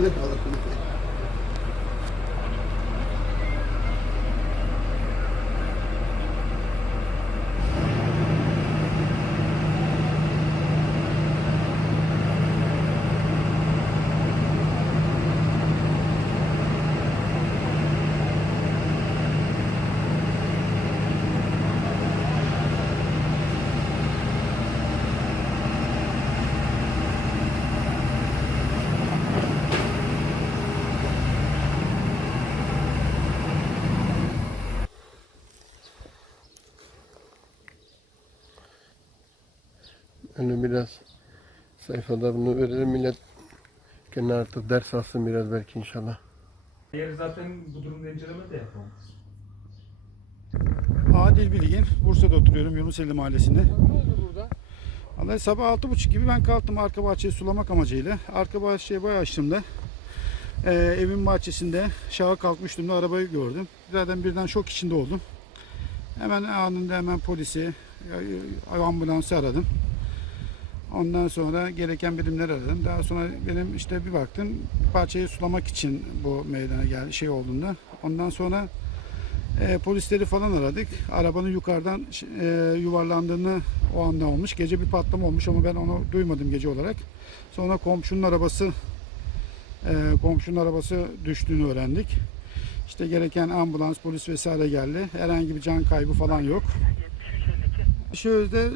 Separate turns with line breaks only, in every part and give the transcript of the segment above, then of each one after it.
অনেক ভালো
Önü biraz sayfada bunu verelim millet kendine artık ders alsın biraz belki inşallah.
Diğeri zaten bu durumda inceleme de yapamaz.
Adil Bilgin. Bursa'da oturuyorum Yunuseli Mahallesi'nde.
Ne oldu burada?
Vallahi sabah altı buçuk gibi ben kalktım arka bahçeyi sulamak amacıyla. Arka bahçeye bayağı açtığımda e, evin bahçesinde şaha kalkmıştım da arabayı gördüm. Zaten birden şok içinde oldum. Hemen anında hemen polisi, ambulansı aradım. Ondan sonra gereken birimleri aradım. Daha sonra benim işte bir baktım bahçeyi sulamak için bu meydana geldi şey olduğunda. Ondan sonra e, polisleri falan aradık. Arabanın yukarıdan e, yuvarlandığını o anda olmuş. Gece bir patlama olmuş ama ben onu duymadım gece olarak. Sonra komşunun arabası e, komşunun arabası düştüğünü öğrendik. İşte gereken ambulans, polis vesaire geldi. Herhangi bir can kaybı falan yok. Şöyle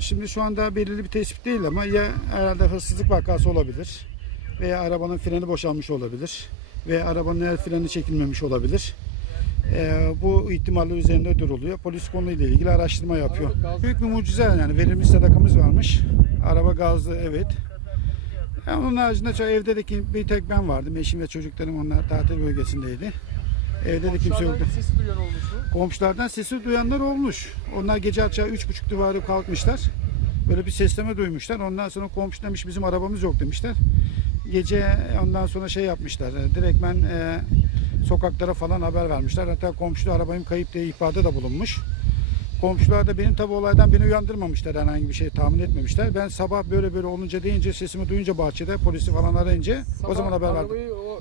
şimdi şu anda belirli bir tespit değil ama ya herhalde hırsızlık vakası olabilir veya arabanın freni boşalmış olabilir ve arabanın el freni çekilmemiş olabilir. Ee, bu ihtimaller üzerinde duruluyor. Polis konuyla ilgili araştırma yapıyor. Büyük bir mucize yani verilmiş sadakamız varmış. Araba gazlı evet. Yani onun haricinde evde de bir tek ben vardım. Eşim ve çocuklarım onlar tatil bölgesindeydi. Evde de kimse yoktu.
Ses duyan olmuş mu?
Komşulardan sesi duyanlar olmuş. Onlar gece açığa üç buçuk civarı kalkmışlar. Böyle bir sesleme duymuşlar. Ondan sonra komşu demiş bizim arabamız yok demişler. Gece ondan sonra şey yapmışlar. e, Direktmen e, sokaklara falan haber vermişler. Hatta komşu arabayım kayıp diye ihbarda da bulunmuş. Komşular da benim tabi olaydan beni uyandırmamışlar. Herhangi bir şey tahmin etmemişler. Ben sabah böyle böyle olunca deyince sesimi duyunca bahçede polisi falan arayınca o zaman haber verdim.
Arabayı o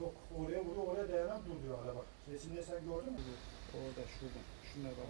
Yok oraya vuruyor oraya dayanan duruyor araba. Sesinde sen gördün mü? Orada şurada. Şunlar bak.